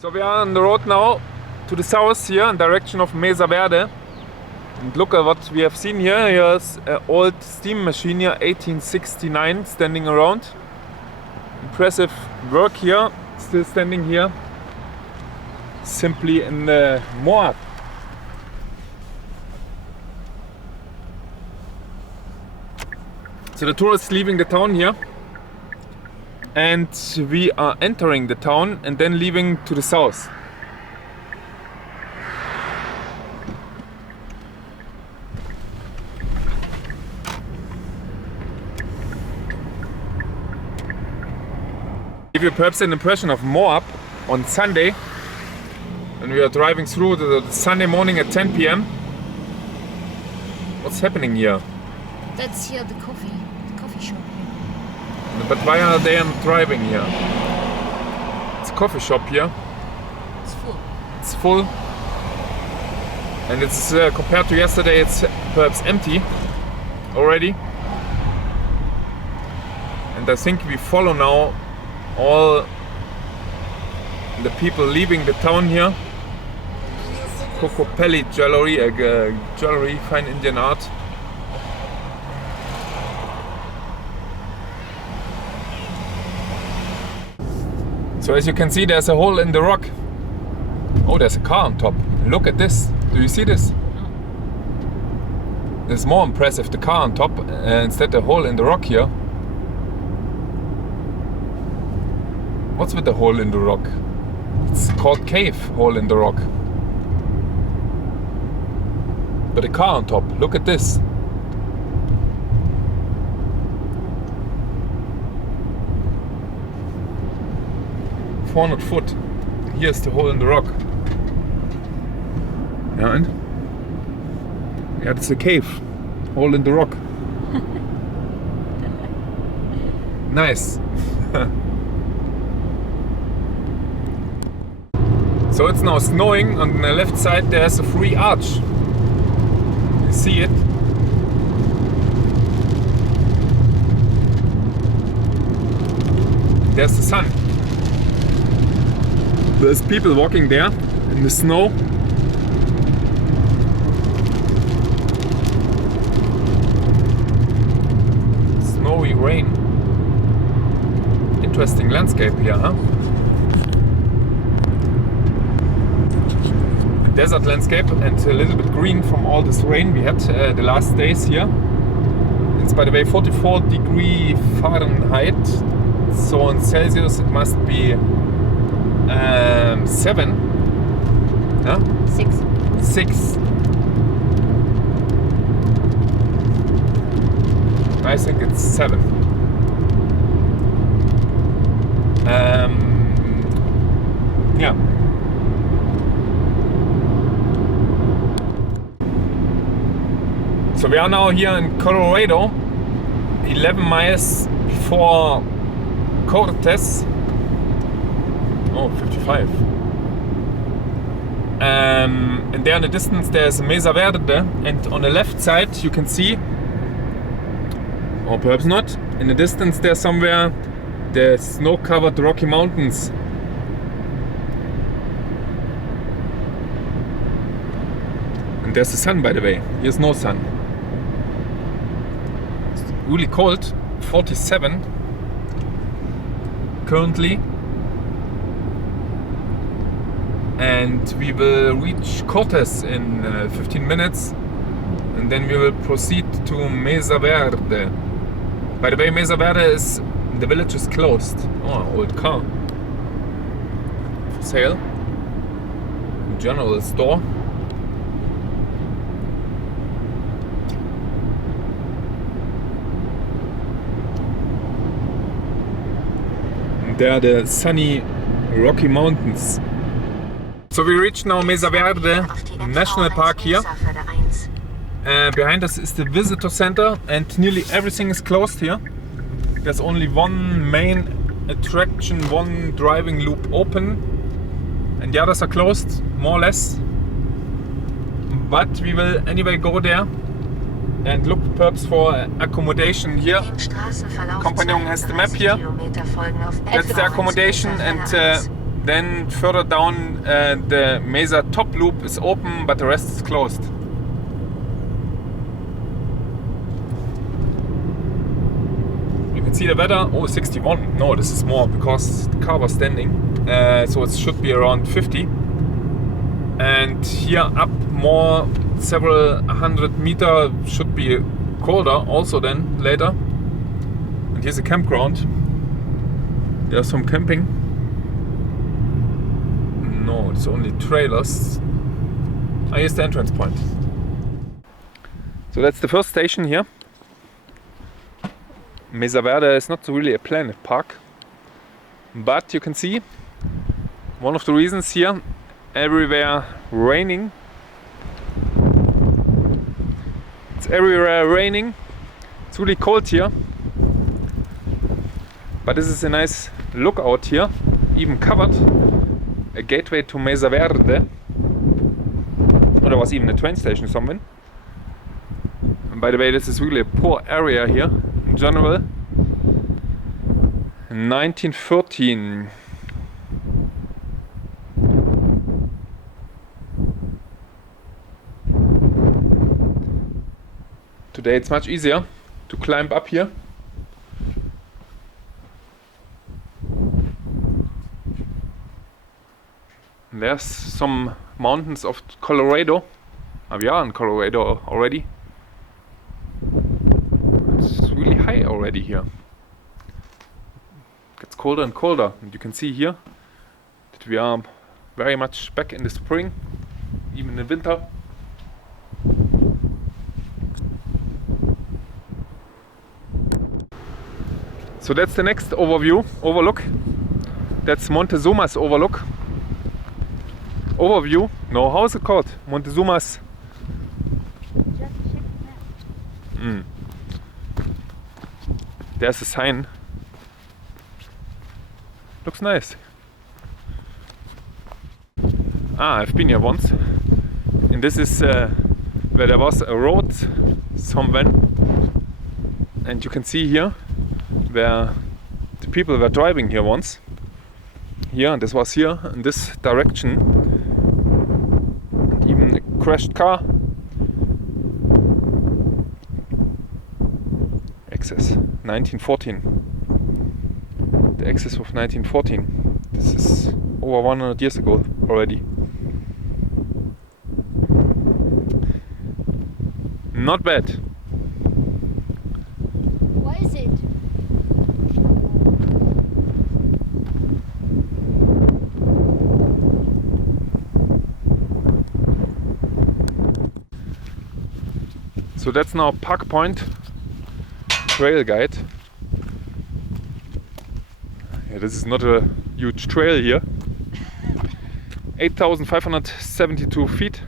So we are on the road now to the south here in direction of Mesa Verde. And look at what we have seen here. Here's an old steam machine here, 1869, standing around. Impressive work here, still standing here. Simply in the Moab. So the tourists leaving the town here. And we are entering the town and then leaving to the south. Give you perhaps an impression of Moab on Sunday when we are driving through the Sunday morning at 10 p.m. What's happening here? That's here the coffee shop. But why are they driving here? It's a coffee shop here. It's full. It's full. And it's compared to yesterday, it's perhaps empty already. And I think we follow now all the people leaving the town here. Kokopelli jewelry, fine Indian art. So as you can see, there's a hole in the rock. Oh, there's a car on top. Look at this. Do you see this? It's more impressive, the car on top, instead a hole in the rock here. What's with the hole in the rock? It's called cave, hole in the rock. But a car on top, look at this. Foot. Here's the hole in the rock. Yeah, and? Yeah, it's a cave. Hole in the rock. Nice. So it's now snowing. On the left side there's a free arch. You see it? There's the sun. There's people walking there in the snow. Snowy rain. Interesting landscape here, huh? A desert landscape and a little bit green from all this rain we had the last days here. It's, by the way, 44 degrees Fahrenheit. So in Celsius it must be 7. Huh? 6. I think it's 7. Yeah. So we are now here in Colorado, 11 miles before Cortez. Oh, 55. And there in the distance there's Mesa Verde, and on the left side you can see, or perhaps not, in the distance there's somewhere the snow-covered Rocky Mountains. And there's the sun, by the way. Here's no sun. It's really cold, 47 currently. And we will reach Cortez in 15 minutes, and then we will proceed to Mesa Verde. By the way, Mesa Verde is, the village is closed. Oh, old car for sale. General store. And there are the sunny Rocky Mountains. So we reached now Mesa Verde National Park here. Behind us is the visitor center, and nearly everything is closed here. There's only one main attraction, one driving loop open, and the others are closed, more or less. But we will anyway go there and look perhaps for accommodation here. Companion has the map here. That's the accommodation, and Then further down the Mesa top loop is open, but the rest is closed. You can see the weather. Oh, 61. No, this is more because the car was standing. So it should be around 50. And here up more, several 100 meters, should be colder also then later. And here's a campground. There's some camping. No, it's only trailers. Ah, here's the entrance point. So that's the first station here. Mesa Verde is not really a planet park, but you can see one of the reasons here, everywhere raining. It's everywhere raining. It's really cold here, but this is a nice lookout here, even covered. A gateway to Mesa Verde. Or there was even a train station somewhere. And by the way, this is really a poor area here in general. In 1913. Today it's much easier to climb up here. There's some mountains of Colorado. We are in Colorado already. It's really high already here. It gets colder and colder, and you can see here that we are very much back in the spring, even in the winter. So that's the next overlook. That's Montezuma's overlook. Overview? No, how is it called? Montezuma's. There's a sign. Looks nice. Ah, I've been here once. And this is where there was a road somewhere. And you can see here where the people were driving here once. Here, and this was here in this direction. And even a crashed car. Access 1914. The access of 1914. This is over 100 years ago already. Not bad. What is it? So that's now Park Point trail guide. Yeah, this is not a huge trail here. 8,572 feet.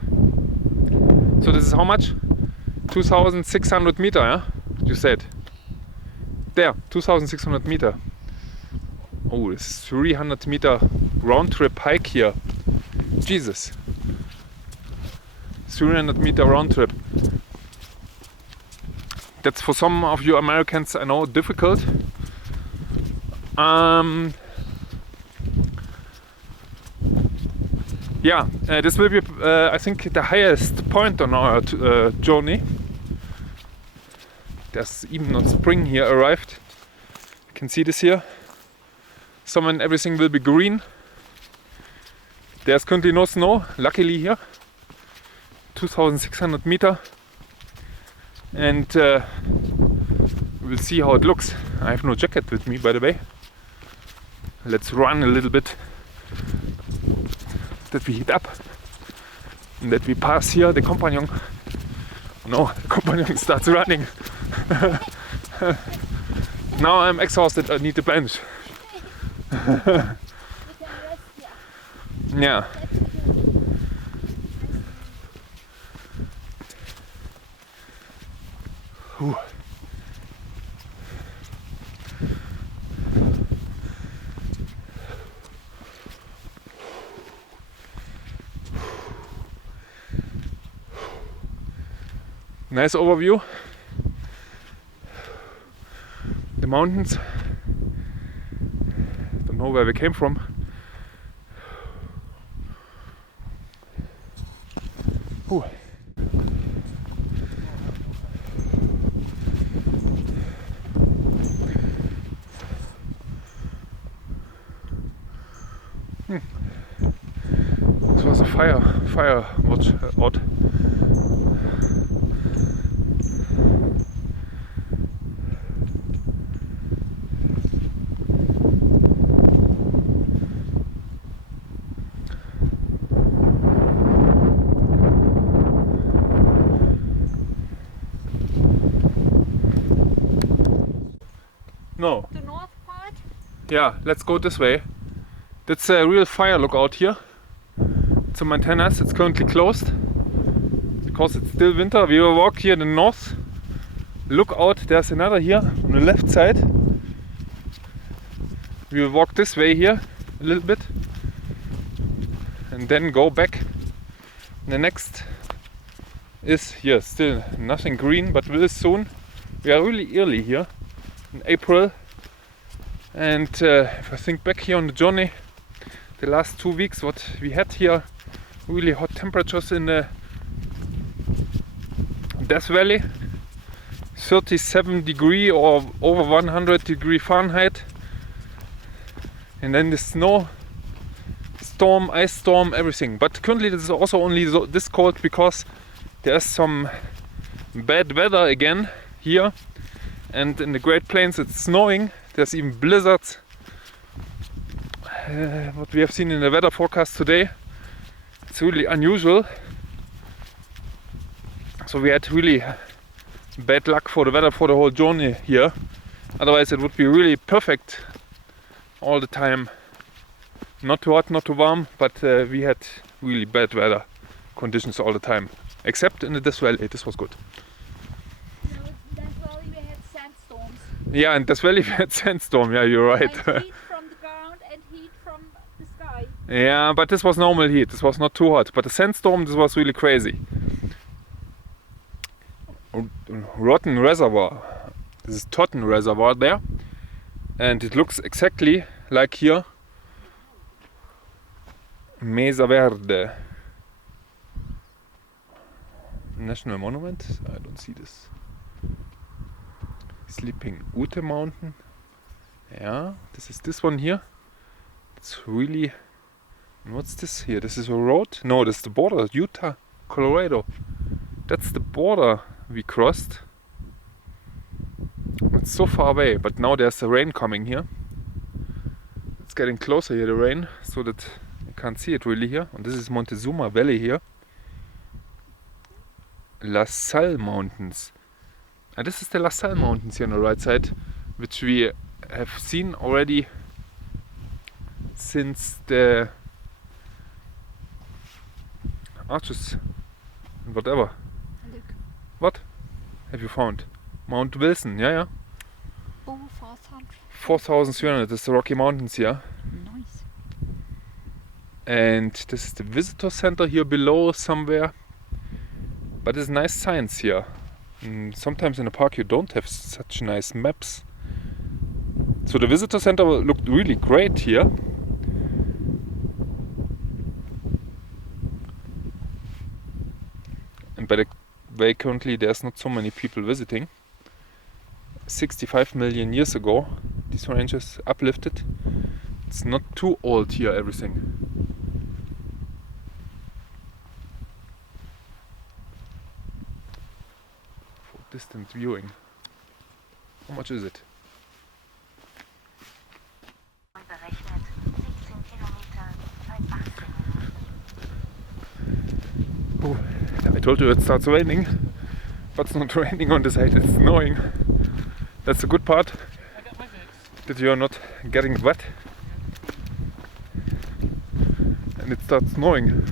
So this is how much? 2,600 meter, yeah? You said. There, 2,600 meter. Oh, this is 300 meter round trip hike here. Jesus. 300 meter round trip. That's for some of you Americans, I know, difficult. This will be, I think, the highest point on our journey. There's even not spring here arrived. You can see this here. Somewhere everything will be green. There's currently no snow, luckily here. 2,600 meter. And we'll see how it looks. I have no jacket with me, by the way. Let's run a little bit. That we heat up. And that we pass here the companion. No, the companion starts running. Now I'm exhausted, I need the bench. Yeah. Ooh. Nice overview. The mountains. Don't know where we came from. Ooh. This was a fire watch out. No. The north part? Yeah, let's go this way. That's a real fire lookout here. Some antennas. It's currently closed because it's still winter. We will walk here in the north. Look out, there's another here on the left side. We will walk this way here a little bit and then go back. The next is here, still nothing green, but will soon. We are really early here in April, and if I think back here on the journey, the last 2 weeks what we had here, really hot temperatures in the Death Valley, 37 degree or over 100 degree Fahrenheit, and then the snow, storm, ice storm, everything. But currently this is also only this cold because there's some bad weather again here, and in the Great Plains it's snowing. There's even blizzards. What we have seen in the weather forecast today, it's really unusual. So we had really bad luck for the weather for the whole journey here. Otherwise it would be really perfect all the time. Not too hot, not too warm, but we had really bad weather conditions all the time. Except in the Death Valley, this was good. No, in Death Valley we had sandstorms. Yeah, in Death Valley we had sandstorm, yeah, you're right. And heat from the ground and heat from the sky. Yeah, but this was normal heat, this was not too hot. But the sandstorm, this was really crazy. Rotten Reservoir. This is Totten Reservoir there. And it looks exactly like here. Mesa Verde National Monument. I don't see this. Sleeping Ute Mountain. Yeah, this is this one here. It's really... What's this here? This is a road? No, this is the border. Utah, Colorado. That's the border we crossed. It's so far away, but now there's the rain coming here. It's getting closer here, the rain, so that you can't see it really here. And this is Montezuma Valley here. La Salle Mountains. And this is the La Salle Mountains here on the right side, which we have seen already since the arches and whatever. Look. What have you found? Mount Wilson, yeah. Over 4,000. 4,300, that's the Rocky Mountains here. Nice. And this is the visitor center here below somewhere. But it's nice science here. Sometimes in the park you don't have such nice maps. So the visitor center looked really great here. And by the way, currently there's not so many people visiting. 65 million years ago, these ranges uplifted. It's not too old here, everything. For distant viewing. How much is it? Oh, I told you it starts raining, but it's not raining on the side, it's snowing. That's the good part, that you're not getting wet. And it starts snowing.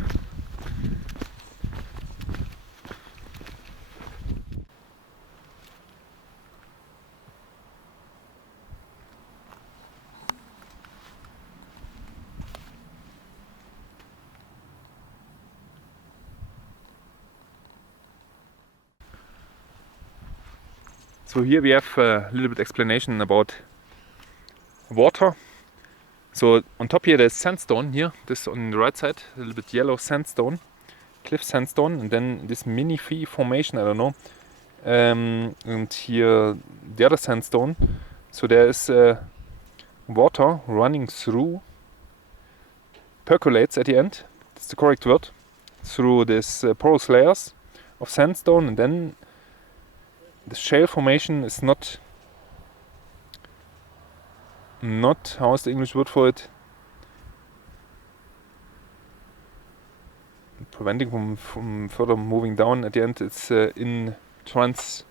So here we have a little bit explanation about water. So on top here there's sandstone here, this on the right side, a little bit yellow sandstone, cliff sandstone, and then this mini V formation, I don't know. And here the other sandstone. So there is water running through, percolates at the end, that's the correct word, through this porous layers of sandstone, and then the shale formation is not, how is the English word for it? Preventing from further moving down at the end. It's in trans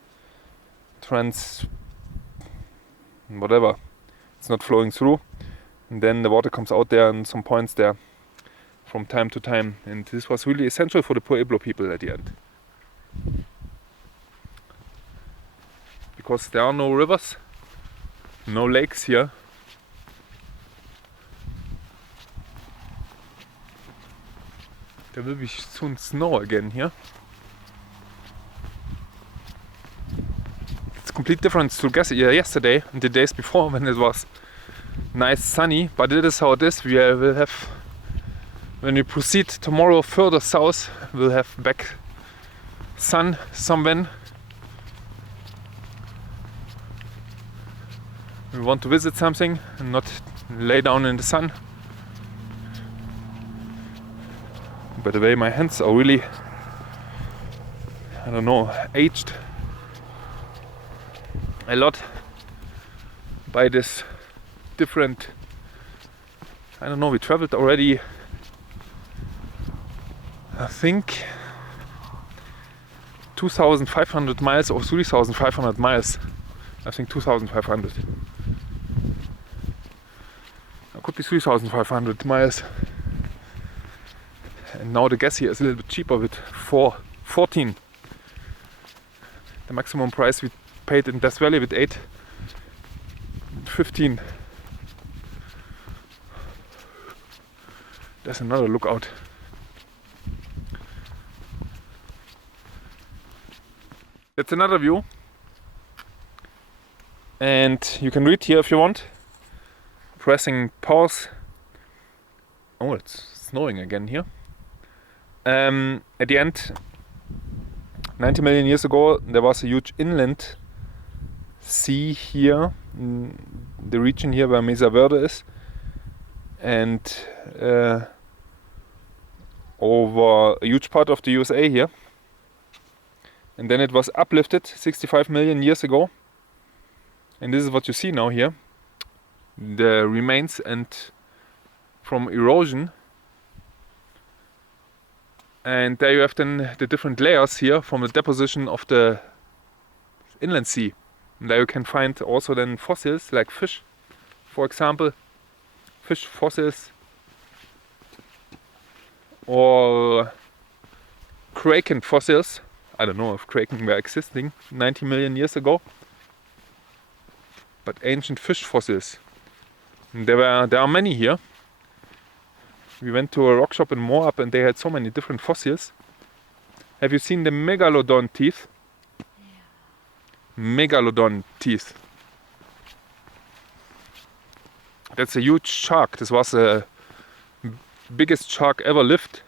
whatever. It's not flowing through, and then the water comes out there in some points there from time to time, and this was really essential for the Pueblo people at the end, because there are no rivers, no lakes here. There will be soon snow again here. It's a complete difference to yesterday and the days before, when it was nice sunny, but it is how it is. We will have, when we proceed tomorrow further south, we'll have back sun somewhen. We want to visit something and not lay down in the sun. By the way, my hands are really, I don't know, aged a lot by this different, I don't know, we traveled already, I think 2,500 miles or 3,500 miles. I think 2,500. It could be 3,500 miles. And now the gas here is a little bit cheaper with 14. The maximum price we paid in Death Valley with 8.15. There's another lookout. That's another view. And you can read here if you want. Pressing pause. Oh, it's snowing again here. At the end, 90 million years ago, there was a huge inland sea here, in the region here where Mesa Verde is, and over a huge part of the USA here. And then it was uplifted 65 million years ago, and this is what you see now here, the remains and from erosion. And there you have then the different layers here from the deposition of the inland sea. And there you can find also then fossils like fish, for example, fish fossils, or kraken fossils. I don't know if kraken were existing 90 million years ago, but ancient fish fossils. And there are many here. We went to a rock shop in Moab and they had so many different fossils. Have you seen the megalodon teeth? Yeah. Megalodon teeth. That's a huge shark. This was the biggest shark ever lived.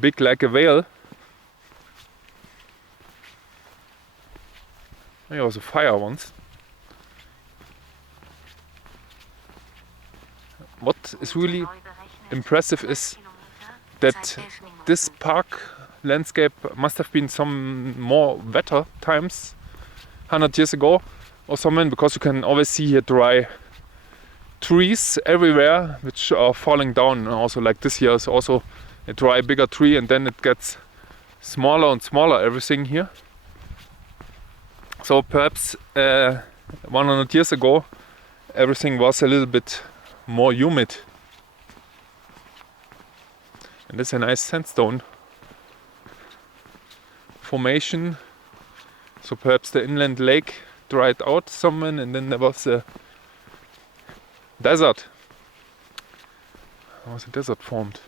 Big like a whale. There was a fire once. What is really impressive is that this park landscape must have been some more wetter times 100 years ago or something, because you can always see here dry trees everywhere which are falling down. And also like this here is also a dry bigger tree, and then it gets smaller and smaller, everything here. So perhaps 100 years ago everything was a little bit more humid. And this is a nice sandstone formation. So perhaps the inland lake dried out somewhere, and then there was a desert. There was a desert formed.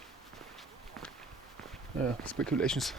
Yeah, speculations.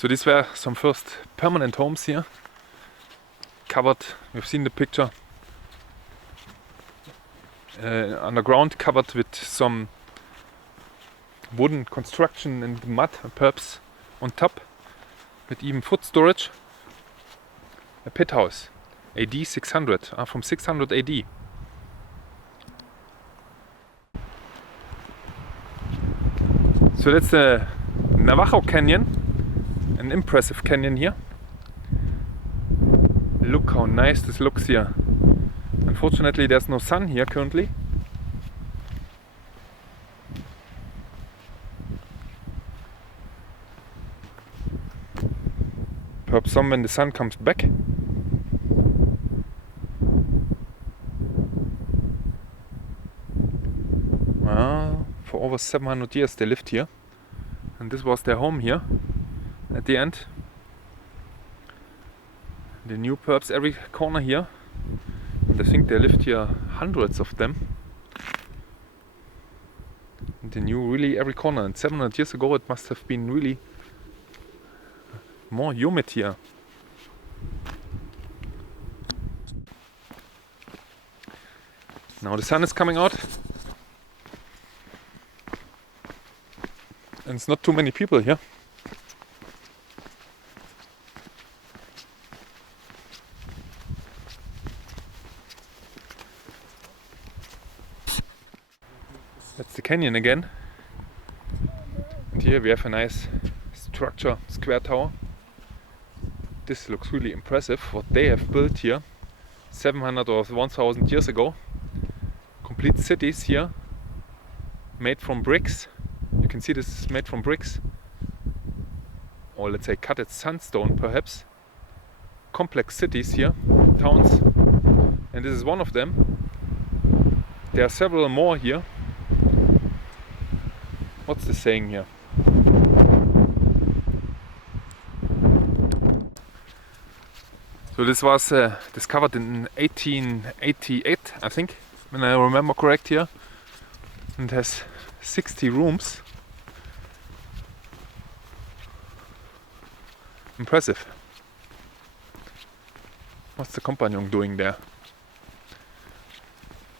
So these were some first permanent homes here, covered, you've seen the picture, underground, covered with some wooden construction and mud, perhaps on top, with even food storage. A pit house, AD 600, from 600 AD. So that's the Navajo Canyon, an impressive canyon here. Look how nice this looks here. Unfortunately there's no sun here currently. Perhaps some when the sun comes back. For over 700 years they lived here. And this was their home here at the end. They knew perhaps every corner here. And I think they lived here hundreds of them. And they knew really every corner. And 700 years ago it must have been really more humid here. Now the sun is coming out. And it's not too many people here. That's the canyon again. And here we have a nice structure, square tower. This looks really impressive, what they have built here 700 or 1000 years ago. Complete cities here, made from bricks. You can see this is made from bricks, or let's say cut at sandstone perhaps. Complex cities here, towns, and this is one of them. There are several more here. What's the saying here? So this was discovered in 1888, I think, when I remember correct here. And has 60 rooms. Impressive. What's the companion doing there?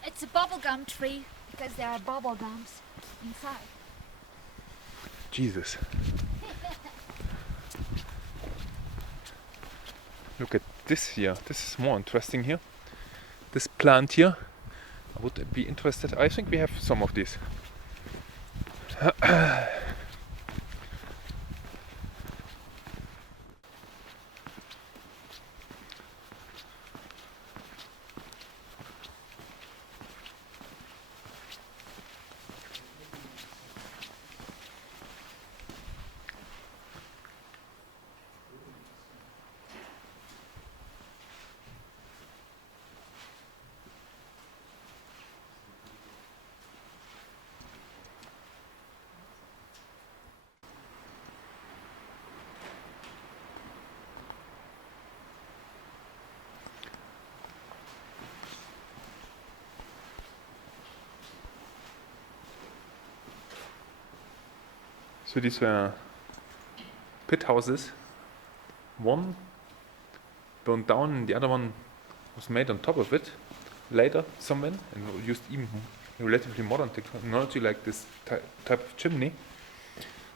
It's a bubblegum tree because there are bubble gums inside. Jesus. Look at this here. This is more interesting here. This plant here. I would be interested. I think we have some of these. So these were pit houses. One burned down and the other one was made on top of it later somewhere and used even relatively modern technology like this type of chimney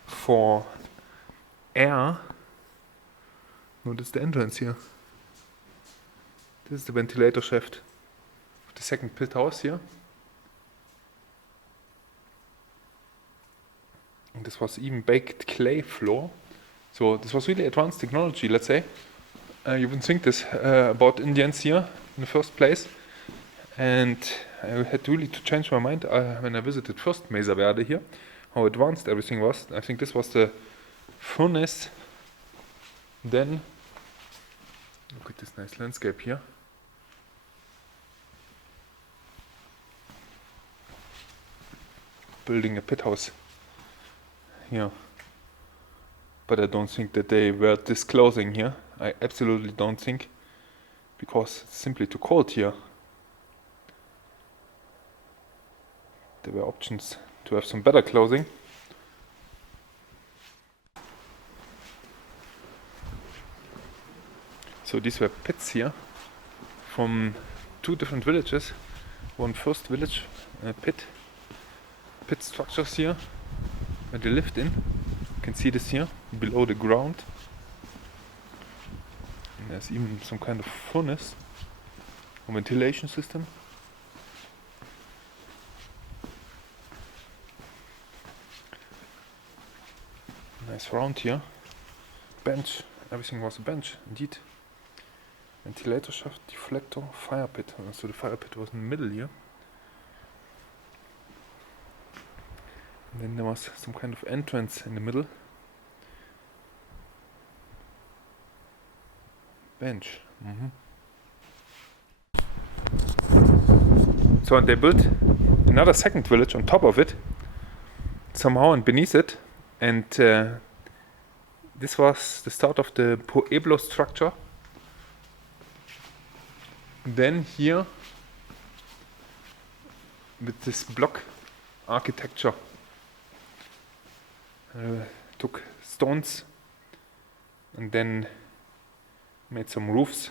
for air. Notice the entrance here. This is the ventilator shaft of the second pit house here. And this was even baked clay floor. So this was really advanced technology, let's say. You wouldn't think this about Indians here in the first place. And I had really to change my mind when I visited first Mesa Verde here, how advanced everything was. I think this was the furnace. Then, look at this nice landscape here. Building a pit house here. But I don't think that they were disclosing here. I absolutely don't think, because it's simply too cold here. There were options to have some better clothing. So these were pits here from two different villages. One first village, pit structures here where they lived in. You can see this here below the ground. And there's even some kind of furnace or ventilation system. Nice round here. Bench. Everything was a bench, indeed. Ventilator shaft, deflector, fire pit. So the fire pit was in the middle here. And then there was some kind of entrance in the middle. Bench. So they built another second village on top of it, somehow, and beneath it. And this was the start of the Pueblo structure. Then here, with this block architecture, took stones and then made some roofs.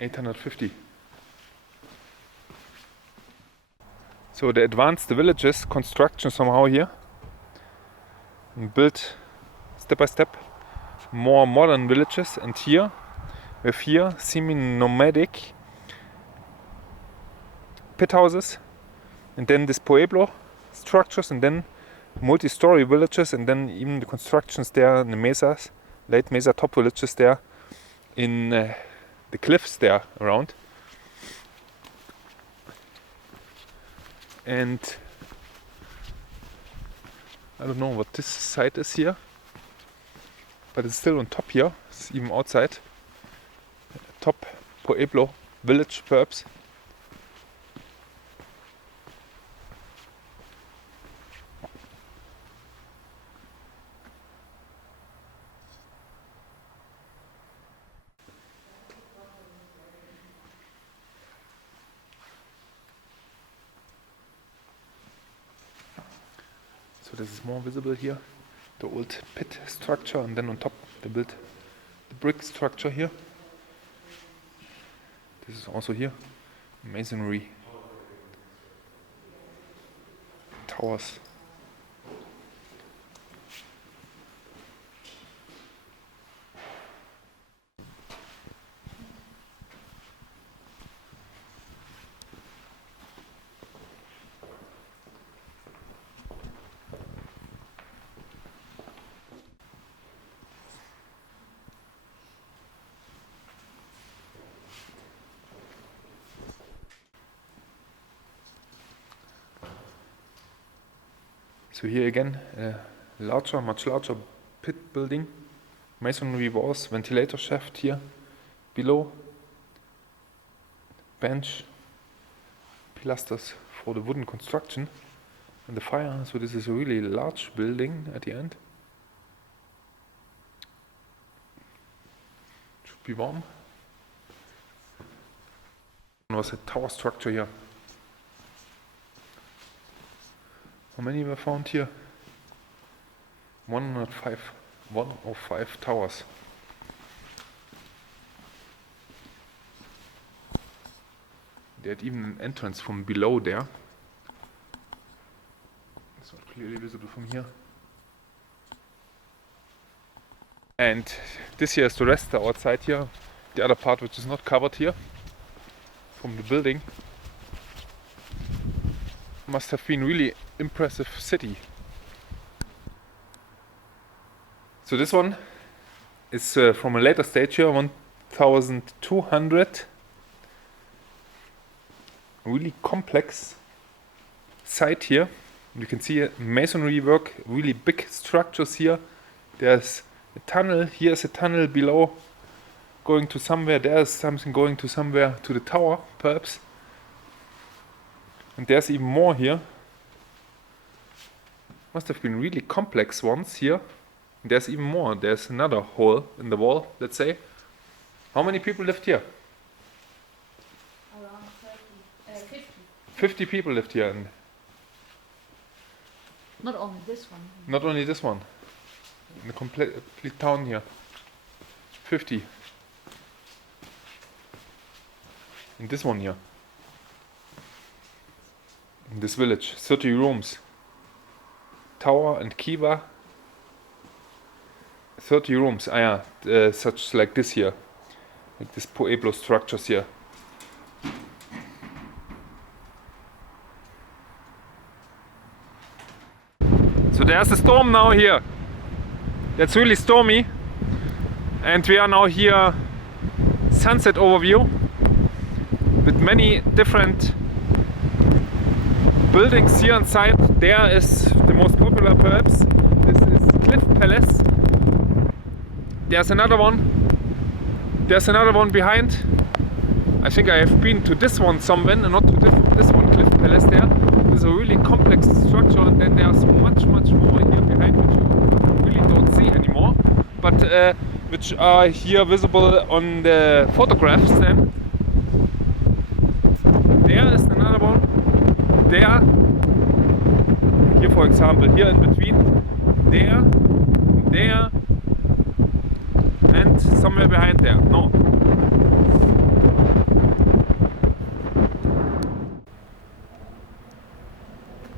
850. So they advanced the villages construction somehow here and built step by step more modern villages, and here we have here semi-nomadic pit houses, and then this Pueblo structures, and then multi-story villages, and then even the constructions there in the mesas, late mesa top villages there in the cliffs there around. And I don't know what this site is here, but it's still on top here. It's even outside. Top Pueblo village perhaps. So this is more visible here, the old pit structure, and then on top they built the brick structure here. This is also here, masonry towers. So here again, much larger pit building, masonry walls, ventilator shaft here below, bench, pilasters for the wooden construction, and the fire. So this is a really large building at the end. Should be warm. There was a tower structure here. How many were found here? 105 towers. They had even an entrance from below there. It's not clearly visible from here. And this here is the rest outside here. The other part which is not covered here from the building. Must have been really impressive city. So this one is from a later stage here, 1200. Really complex site here. You can see masonry work, really big structures here. There's a tunnel, here's a tunnel below going to somewhere, there's something going to somewhere, to the tower perhaps. And there's even more here. Must have been really complex ones here. And there's even more. There's another hole in the wall, let's say. How many people lived here? Around 50. 50 people lived here. And Not only this one. not only this one. in the complete town here. 50. In this one here. In this village, 30 rooms. Tower and kiva. 30 rooms. Such like this here. Like this Pueblo structures here. So there's a storm now here. It's really stormy. And we are now here, sunset overview, with many different buildings here inside. There is the most popular perhaps. This is Cliff Palace. There's another one. There's another one behind. I think I have been to this one somewhere, and not to this one, Cliff Palace there. It's a really complex structure, and then there's much more here behind which you really don't see anymore, but which are here visible on the photographs then. There is another one. There. Here for example, here in between. There. There. And somewhere behind there. No.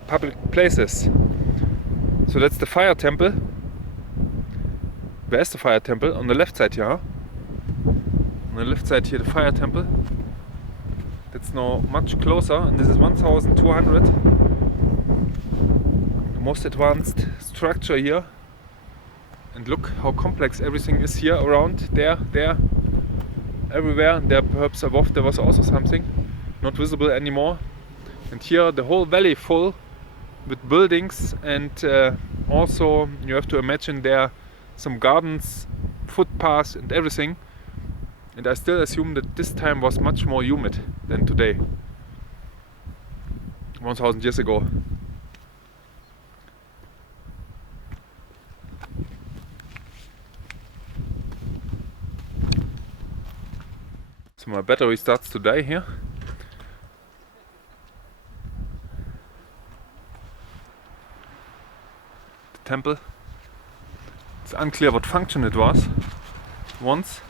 Public places. So that's the fire temple. Where's the fire temple? On the left side here. Huh? On the left side here, the fire temple. That's now much closer, and this is 1200. The most advanced structure here. And look how complex everything is here around. There, everywhere. And there perhaps above there was also something not visible anymore. And here the whole valley full with buildings, and also you have to imagine there some gardens, footpaths and everything. And I still assume that this time was much more humid than today, 1000 years ago. So my battery starts to die here. Temple. It's unclear what function it was once.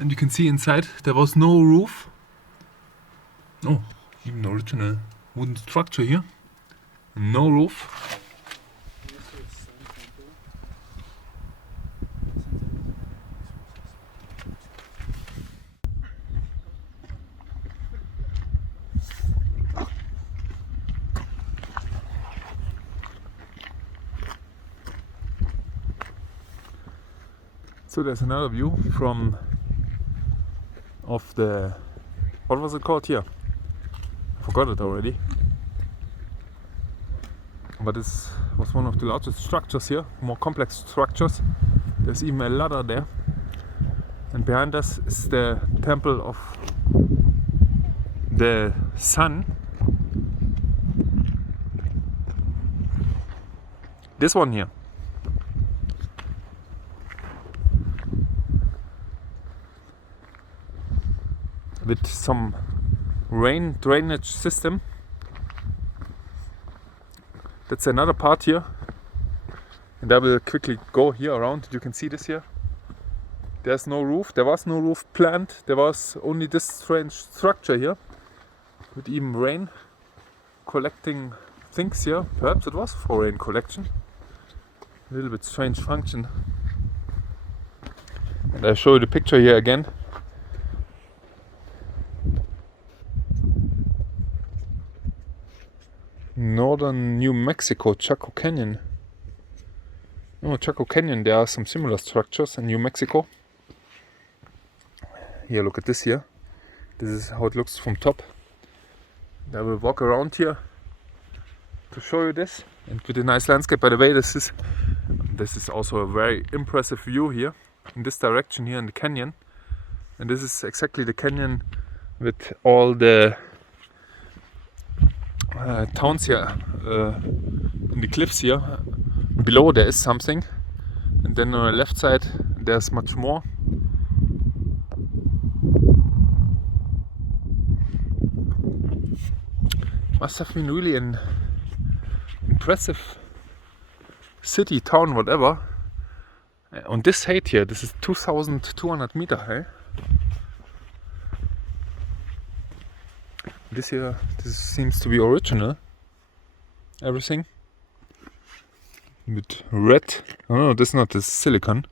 And you can see inside there was no roof. Oh, even original wooden structure here. No roof. So there's another view of the, what was it called here? I forgot it already. But this was one of the largest structures here, more complex structures. There's even a ladder there. And behind us is the temple of the sun. This one here. With some rain drainage system. That's another part here, and I will quickly go here around. You can see this here. There's no roof. There was no roof planned. There was only this strange structure here with even rain collecting things here. Perhaps it was for rain collection. A little bit strange function. And I show you the picture here again. Northern New Mexico, Chaco Canyon. Oh, Chaco Canyon, there are some similar structures in New Mexico. Here, look at this here. This is how it looks from top. I will walk around here to show you this, and with a nice landscape. By the way, this is also a very impressive view here in this direction here in the canyon. And this is exactly the canyon with all the towns here in the cliffs here. Below there is something, and then on the left side there's much more. Must have been really an impressive city, town, whatever. Und this height here, this is 2,200 meter high. This here, this seems to be original. Everything. With red. Oh no, this is not, this is silicon.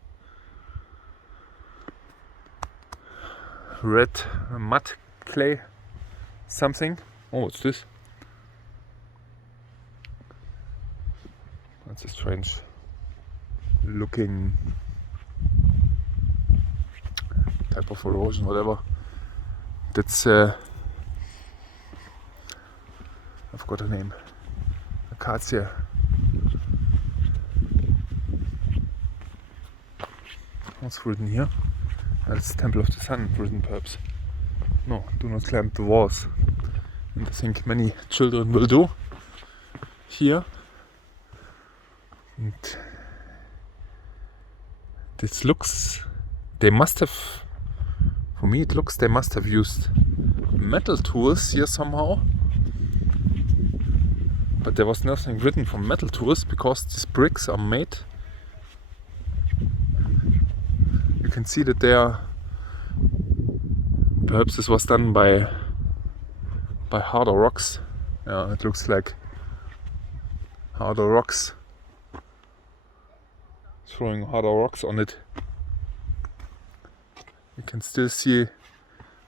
Red mud clay something. Oh, what's this? That's a strange looking type of erosion, whatever. That's I forgot the name. Acacia. What's written here? That's Temple of the Sun written perhaps. No, do not climb the walls. And I think many children will do here. And this looks, they must have, for me it looks they must have used metal tools here somehow. But there was nothing written for metal tools because these bricks are made. You can see that they are, perhaps this was done by harder rocks. Yeah, it looks like harder rocks. Throwing harder rocks on it. You can still see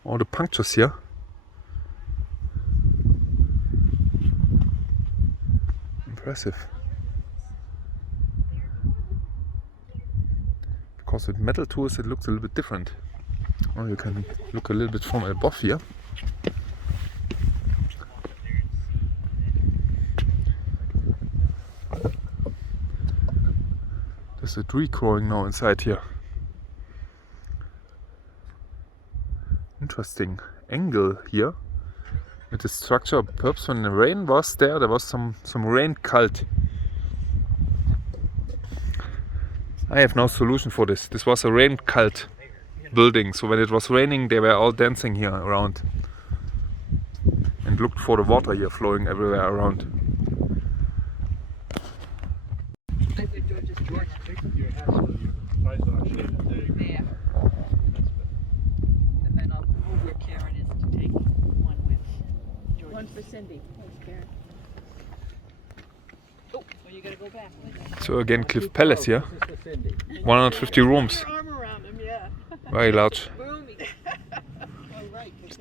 all the punctures here. Impressive. Because with metal tools it looks a little bit different. Oh, you can look a little bit from above here. There's a tree growing now inside here. Interesting angle here with the structure. Perhaps when the rain was there was some rain cult. I have no solution for this. This was a rain cult building, so when it was raining they were all dancing here around and looked for the water here flowing everywhere around. There. And then I'll move where Karen is to take one with George. One for Cindy. Thanks, Karen. Oh, well, you gotta go back. So again, Cliff Palace here. 150 rooms. Arm around him, yeah. Very large. Roomy.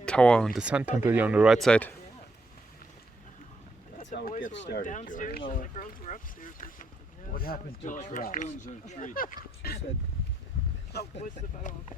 Tower and the Sun Temple here on the right side. That's how it gets started, downstairs George. and the girls were upstairs or something. What happened to traps? She said, Oh, what's the, oh, okay.